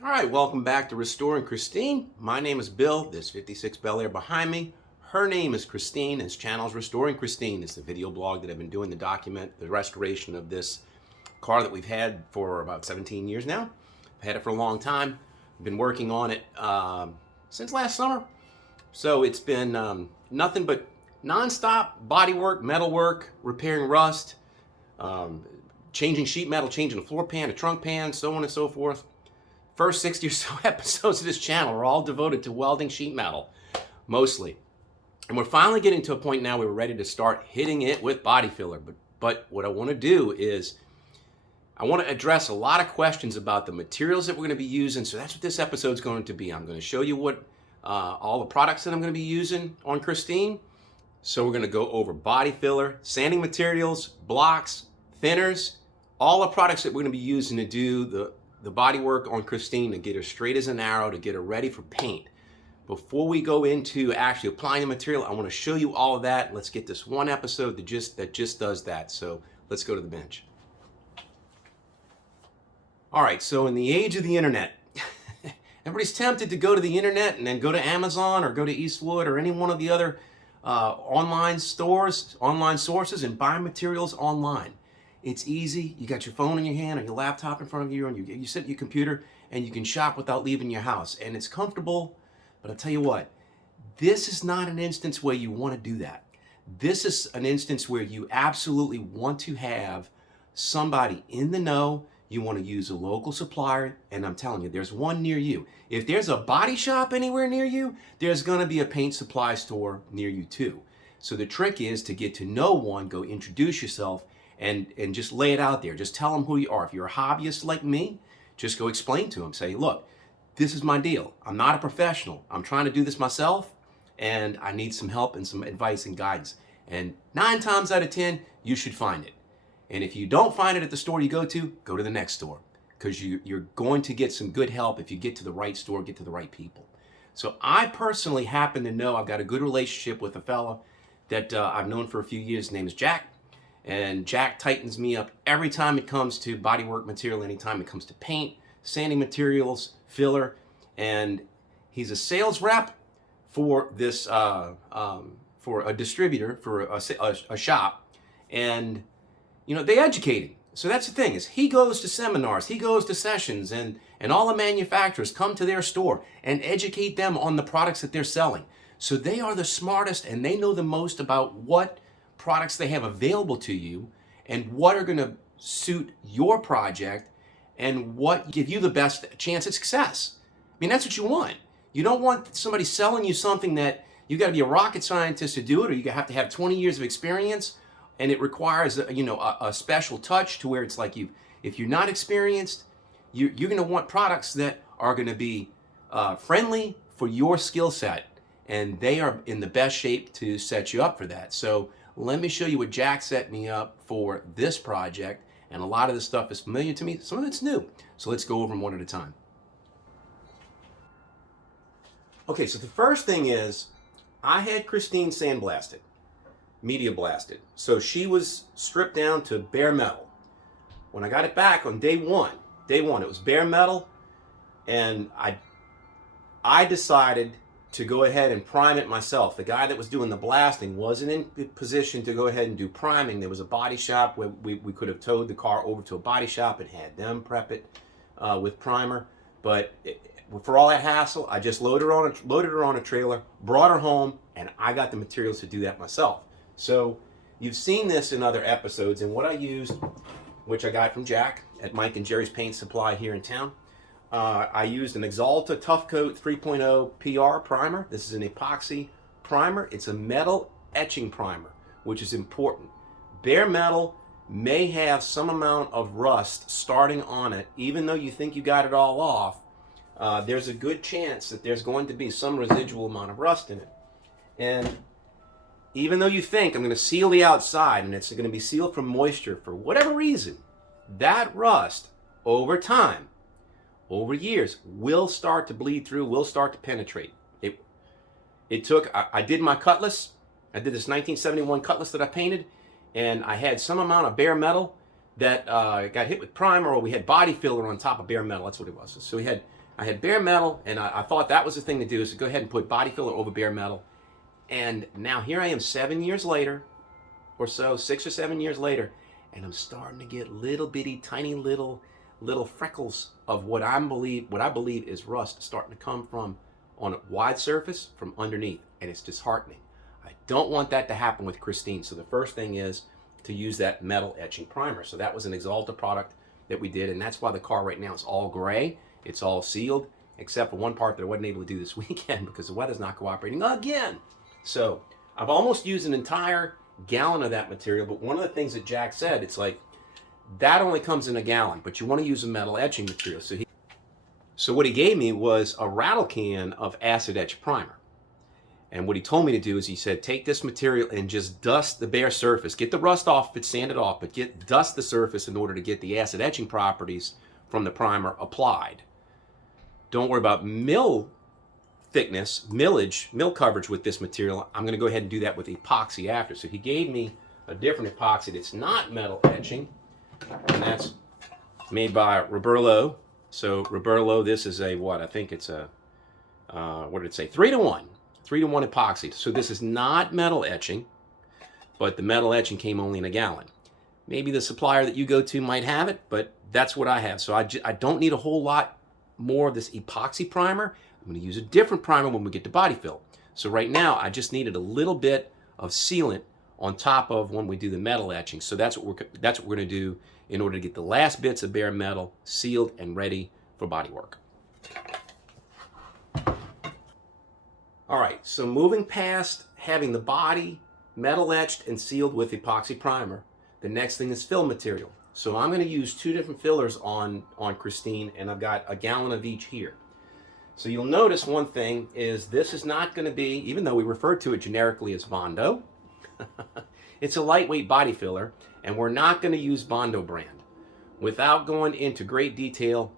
All right, welcome back to Restoring Christine. My name is Bill. There's 56 Bel Air behind me. Her name is Christine. His channel is Restoring Christine. It's the video blog that I've been doing to document the restoration of this car that we've had for about 17 years now. I've had it for a long time. I've been working on it since last summer. So it's been nothing but nonstop body work, metal work, repairing rust, changing sheet metal, changing a floor pan, a trunk pan, so on and so forth. First 60 or so episodes of this channel are all devoted to welding sheet metal, mostly. And we're finally getting to a point now where we're ready to start hitting it with body filler. But what I want to do is I want to address a lot of questions about the materials that we're going to be using. So that's what this episode is going to be. I'm going to show you what all the products that I'm going to be using on Christine. So we're going to go over body filler, sanding materials, blocks, thinners, all the products that we're going to be using to do the body work on Christine, to get her straight as an arrow, to get her ready for paint. Before we go into actually applying the material, I want to show you all of that. Let's get this one episode that just does that. So let's go to the bench. All right, so in the age of the internet, everybody's tempted to go to the internet and then go to Amazon or go to Eastwood or any one of the other online stores, online sources, and buy materials online. It's easy. You got your phone in your hand or your laptop in front of you, and you sit at your computer and you can shop without leaving your house. And it's comfortable, but I'll tell you what, this is not an instance where you want to do that. This is an instance where you absolutely want to have somebody in the know. You want to use a local supplier, and I'm telling you, there's one near you. If there's a body shop anywhere near you, there's going to be a paint supply store near you too. So the trick is to get to know one, go introduce yourself, and just lay it out there. Just tell them who you are. If you're a hobbyist like me, just go explain to them. Say, look, this is my deal. I'm not a professional. I'm trying to do this myself, and I need some help and some advice and guidance. And 9 times out of 10, you should find it. And if you don't find it at the store you go to the next store, because you're going to get some good help if you get to the right store, get to the right people. So I personally happen to know I've got a good relationship with a fella that I've known for a few years. His name is Jack. And Jack tightens me up every time it comes to bodywork material, anytime it comes to paint, sanding materials, filler. And he's a sales rep for this, for a distributor, for a shop. And you know, they educate him. So that's the thing, is he goes to seminars, he goes to sessions, and all the manufacturers come to their store and educate them on the products that they're selling. So they are the smartest, and they know the most about what products they have available to you and what are going to suit your project and what give you the best chance at success. I mean, that's what you want. You don't want somebody selling you something that you got to be a rocket scientist to do it, or you have to have 20 years of experience. And it requires, a special touch to where it's like if you're not experienced, you're going to want products that are going to be friendly for your skill set. And they are in the best shape to set you up for that. So let me show you what Jack set me up for this project. And a lot of this stuff is familiar to me. Some of it's new. So let's go over them one at a time. Okay, so the first thing is I had Christine sandblasted. Media blasted. So she was stripped down to bare metal. When I got it back on day one, it was bare metal, and I decided to go ahead and prime it myself. The guy that was doing the blasting wasn't in position to go ahead and do priming. There was a body shop where we could have towed the car over to a body shop and had them prep it with primer. But for all that hassle, I just loaded her on a trailer, brought her home, and I got the materials to do that myself. So you've seen this in other episodes, and what I used, which I got from Jack at Mike and Jerry's Paint Supply here in town, I used an Axalta Tough Coat 3.0 PR primer. This is an epoxy primer. It's a metal etching primer, which is important. Bare metal may have some amount of rust starting on it. Even though you think you got it all off, there's a good chance that there's going to be some residual amount of rust in it. And even though you think I'm going to seal the outside and it's going to be sealed from moisture, for whatever reason, that rust over time, over years, will start to bleed through, will start to penetrate. I did my Cutlass. I did this 1971 Cutlass that I painted, and I had some amount of bare metal that got hit with primer, or we had body filler on top of bare metal. That's what it was. So I had bare metal, and I thought that was the thing to do, is to go ahead and put body filler over bare metal. And now here I am 7 years later, or so, 6 or 7 years later, and I'm starting to get little bitty, tiny little freckles of what I believe is rust starting to come from on a wide surface from underneath, and it's disheartening. I don't want that to happen with Christine. So the first thing is to use that metal etching primer. So that was an Axalta product that we did, and that's why the car right now is all gray. It's all sealed, except for one part that I wasn't able to do this weekend because the weather's not cooperating again. So I've almost used an entire gallon of that material, but one of the things that Jack said, it's like, that only comes in a gallon, but you want to use a metal etching material. So what he gave me was a rattle can of acid etch primer. And what he told me to do is he said, take this material and just dust the bare surface. Get the rust off if it's sanded off, but dust the surface in order to get the acid etching properties from the primer applied. Don't worry about mill thickness, mill coverage with this material. I'm going to go ahead and do that with epoxy after. So he gave me a different epoxy that's not metal etching, and that's made by Roberlo. So Roberlo, this is a what? I think it's a, what did it say? 3-to-1. 3-to-1 epoxy. So this is not metal etching, but the metal etching came only in a gallon. Maybe the supplier that you go to might have it, but that's what I have. So I don't need a whole lot more of this epoxy primer. I'm going to use a different primer when we get to body fill. So right now I just needed a little bit of sealant on top of when we do the metal etching. So that's what we're going to do in order to get the last bits of bare metal sealed and ready for body work. All right, so moving past having the body metal etched and sealed with epoxy primer, the next thing is fill material. So I'm going to use 2 different fillers on Christine, and I've got a gallon of each here. So you'll notice one thing is this is not going to be, even though we refer to it generically as Bondo, it's a lightweight body filler, and we're not going to use Bondo brand. Without going into great detail,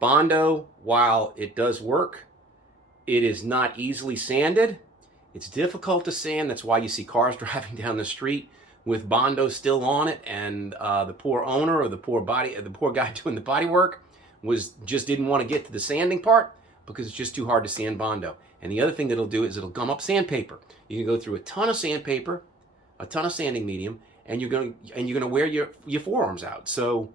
Bondo, while it does work, it is not easily sanded. It's difficult to sand. That's why you see cars driving down the street with Bondo still on it, and the poor owner or the poor guy doing the body work just didn't want to get to the sanding part because it's just too hard to sand Bondo. And the other thing that it'll do is it'll gum up sandpaper. You can go through a ton of sandpaper, a ton of sanding medium, and you're gonna wear your forearms out. So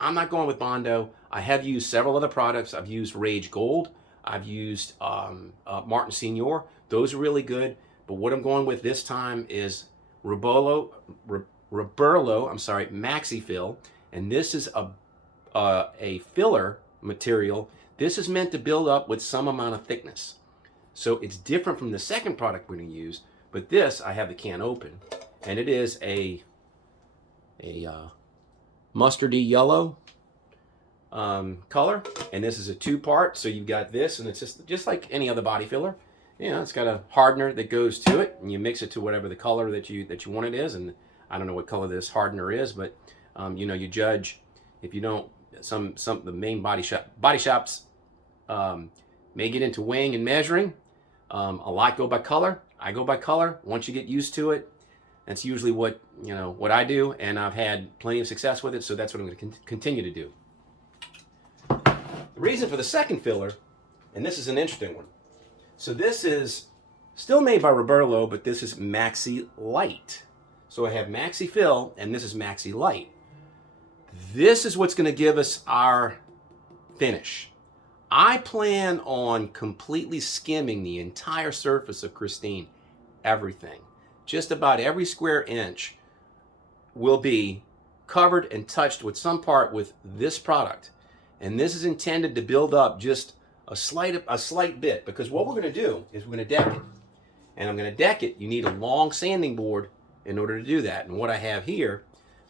I'm not going with Bondo. I have used several other products. I've used Rage Gold. I've used Martin Senior. Those are really good. But what I'm going with this time is Roberlo, Maxi Fill, and this is a filler material. This is meant to build up with some amount of thickness. So it's different from the second product we're going to use, but this, I have the can open, and it is a mustardy yellow color, and this is a 2-part. So you've got this, and it's just like any other body filler. You know, it's got a hardener that goes to it, and you mix it to whatever the color that you want it is. And I don't know what color this hardener is, but you know, you judge if you don't. Some the main body shops may get into weighing and measuring. A lot go by color. I go by color. Once you get used to it, that's usually what I do, and I've had plenty of success with it. So that's what I'm going to continue to do. The reason for the second filler, and this is an interesting one. So this is still made by Roberlo, but this is Maxi Light. So I have Maxi Fill, and this is Maxi Light. This is what's going to give us our finish. I plan on completely skimming the entire surface of Christine. Everything. Just about every square inch will be covered and touched with some part with this product. And this is intended to build up just a slight bit, because what we're going to do is we're going to deck it. And I'm going to deck it. You need a long sanding board in order to do that. And what I have here,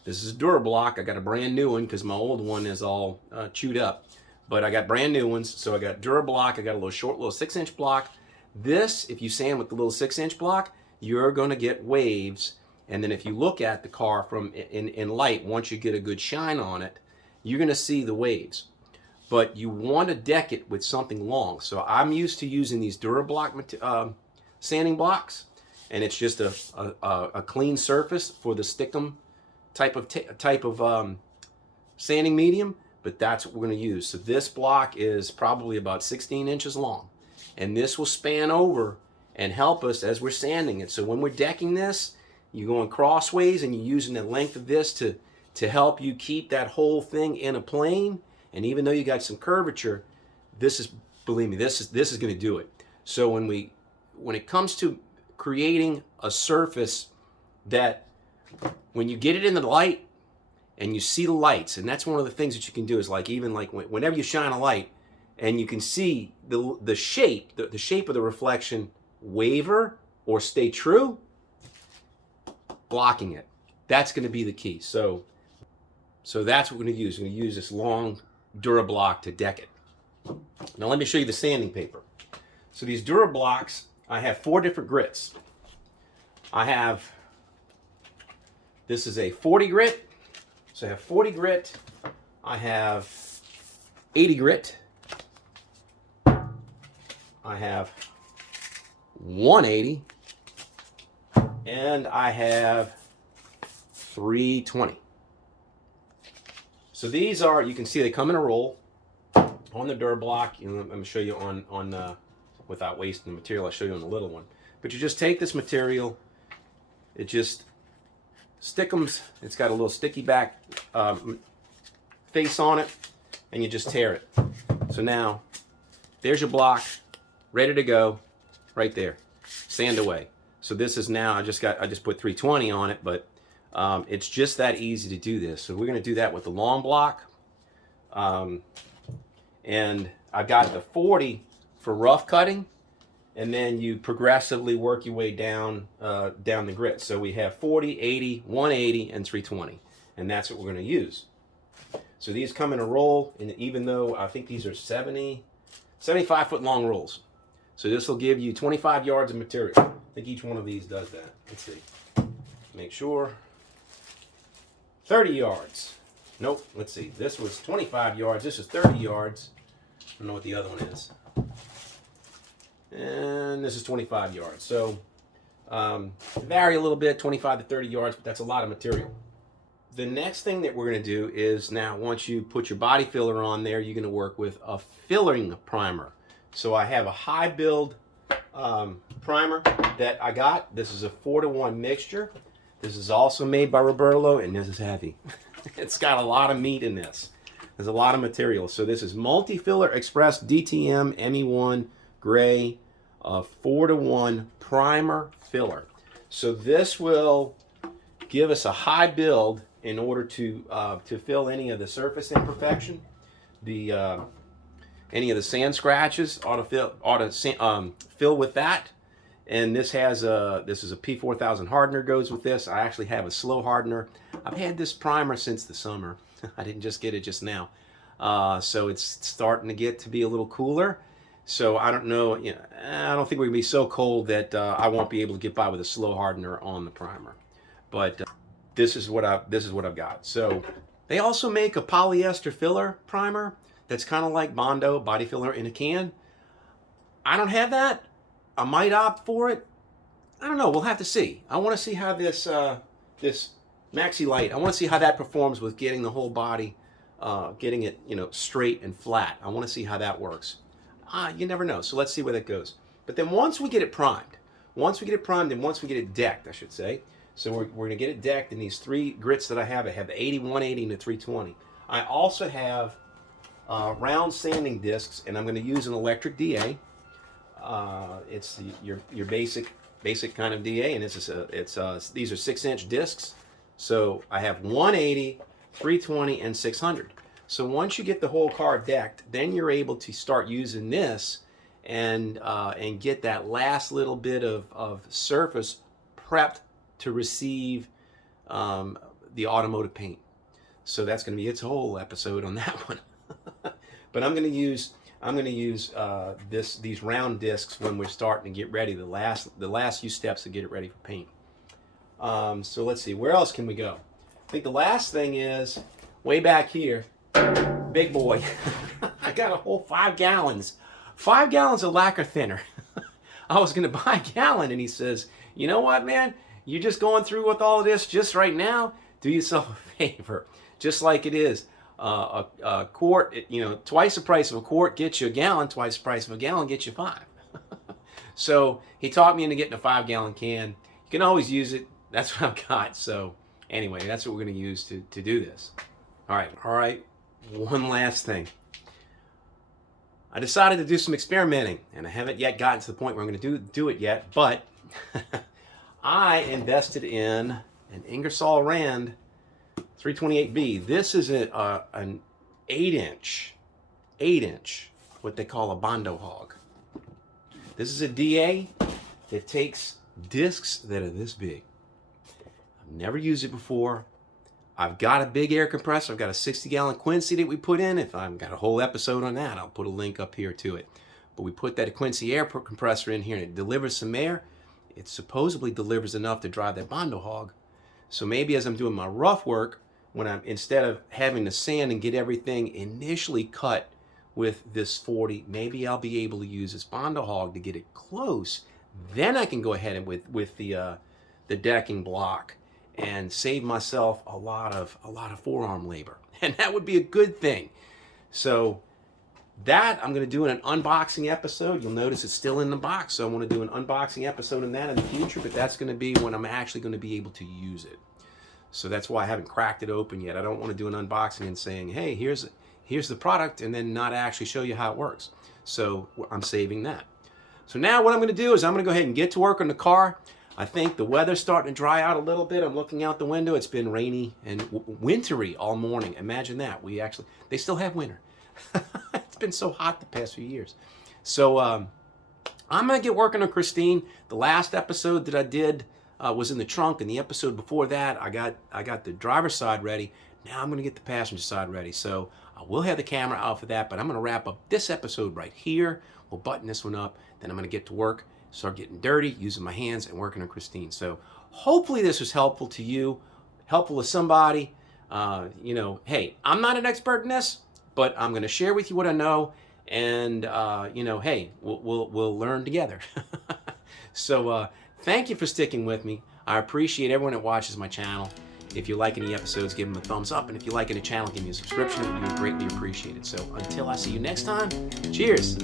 this is a Durablock. I got a brand new one because my old one is all chewed up. But I got brand new ones. So I got Durablock. I got a little short, little 6-inch block. This, if you sand with the little 6-inch block, you're going to get waves. And then if you look at the car from in light, once you get a good shine on it, you're going to see the waves. But you want to deck it with something long. So I'm used to using these Durablock sanding blocks, and it's just a clean surface for the stickum type of sanding medium, but that's what we're going to use. So this block is probably about 16 inches long, and this will span over and help us as we're sanding it. So when we're decking this, you're going crossways and you're using the length of this to help you keep that whole thing in a plane. And even though you got some curvature, this is, believe me, this is going to do it. So when it comes to creating a surface that when you get it in the light and you see the lights, and that's one of the things that you can do is like even like whenever you shine a light and you can see the shape of the reflection waver or stay true, blocking it, that's going to be the key. So that's what we're going to use. We're going to use this long DuraBlock to deck it. Now let me show you the sanding paper. So these DuraBlocks, I have 4 different grits. This is a 40 grit. So I have 40 grit. I have 80 grit. I have 180. And I have 320. So these are, you can see they come in a roll on the DuraBlock. I'm going to show you on without wasting the material. I'll show you on the little one. But you just take this material, it just stick them. It's got a little sticky back face on it, and you just tear it. So now there's your block, ready to go, right there. Sand away. So this is now, I just put 320 on it, but it's just that easy to do this. So we're going to do that with the long block. And I've got the 40 for rough cutting, and then you progressively work your way down the grit. So we have 40, 80, 180, and 320, and that's what we're going to use. So these come in a roll, and even though I think these are 75 foot long rolls. So this will give you 25 yards of material. I think each one of these does that. Let's see. Make sure. 30 yards. Nope, let's see. This was 25 yards. This is 30 yards. I don't know what the other one is. And this is 25 yards. So vary a little bit, 25 to 30 yards, but that's a lot of material. The next thing that we're going to do is now once you put your body filler on there, you're going to work with a filling primer. So I have a high build primer that I got. This is a 4-to-1 mixture. This is also made by Roberto, and this is heavy. It's got a lot of meat in this. There's a lot of material. So this is Multi-Filler Express DTM ME1 Gray 4-to-1 primer filler. So this will give us a high build in order to fill any of the surface imperfection, any of the sand scratches ought to fill with that. And this is a P4000 hardener goes with this. I actually have a slow hardener. I've had this primer since the summer. I didn't just get it just now. So it's starting to get to be a little cooler. So I don't know, I don't think we're gonna be so cold that I won't be able to get by with a slow hardener on the primer. But this is what I've got. So they also make a polyester filler primer that's kind of like Bondo body filler in a can. I don't have that. I might opt for it. I don't know. We'll have to see. I want to see how this Maxi Light, I want to see how that performs with getting the whole body, getting it straight and flat. I want to see how that works. You never know. So let's see where that goes. But then once we get it primed, and once we get it decked, I should say. So we're going to get it decked in these 3 grits that I have. I have the 80, 180, and the 320. I also have round sanding discs, and I'm going to use an electric DA. It's your basic kind of DA, and these are 6-inch discs. So I have 180, 320, and 600. So once you get the whole car decked, then you're able to start using this and get that last little bit of surface prepped to receive the automotive paint. So that's going to be its whole episode on that one. But I'm going to use these round discs when we're starting to get ready, the last few steps to get it ready for paint. So let's see, where else can we go? I think the last thing is way back here, big boy. I got a whole 5 gallons. 5 gallons of lacquer thinner. I was going to buy a gallon, and he says, you know what, man? You're just going through with all of this just right now. do yourself a favor, just like it is. A quart, twice the price of a quart gets you a gallon, twice the price of a gallon gets you 5. So he taught me into getting a 5-gallon can. You can always use it. That's what I've got. So anyway, that's what we're going to use to do this. All right. One last thing. I decided to do some experimenting, and I haven't yet gotten to the point where I'm going to do it yet, but I invested in an Ingersoll Rand 328B. This is an 8-inch, what they call a Bondo hog. This is a DA that takes discs that are this big. I've never used it before. I've got a big air compressor. I've got a 60-gallon Quincy that we put in. If I've got a whole episode on that, I'll put a link up here to it. But we put that Quincy air compressor in here, and it delivers some air. It supposedly delivers enough to drive that Bondo hog. So maybe as I'm doing my rough work, when instead of having to sand and get everything initially cut with this 40, maybe I'll be able to use this Bondo hog to get it close. Then I can go ahead and with the decking block and save myself a lot of forearm labor, and that would be a good thing. So that I'm going to do in an unboxing episode. You'll notice it's still in the box, so I want to do an unboxing episode on that in the future, but that's going to be when I'm actually going to be able to use it. So that's why I haven't cracked it open yet. I don't want to do an unboxing and saying, hey, here's the product, and then not actually show you how it works. So I'm saving that. So now what I'm going to do is I'm going to go ahead and get to work on the car. I think the weather's starting to dry out a little bit. I'm looking out the window. It's been rainy and wintry all morning. Imagine that. They still have winter. It's been so hot the past few years. So I'm going to get working on Christine. The last episode that I did was in the trunk, and the episode before that, I got the driver's side ready. Now I'm going to get the passenger side ready. So I will have the camera out for that, but I'm going to wrap up this episode right here. We'll button this one up. Then I'm going to get to work, start getting dirty, using my hands, and working on Christine. So hopefully this was helpful to you, helpful to somebody. Hey, I'm not an expert in this, but I'm going to share with you what I know, and hey, we'll learn together. So thank you for sticking with me. I appreciate everyone that watches my channel. If you like any episodes, give them a thumbs up, and if you like any channel, give me a subscription. It would be greatly appreciated. So until I see you next time, cheers.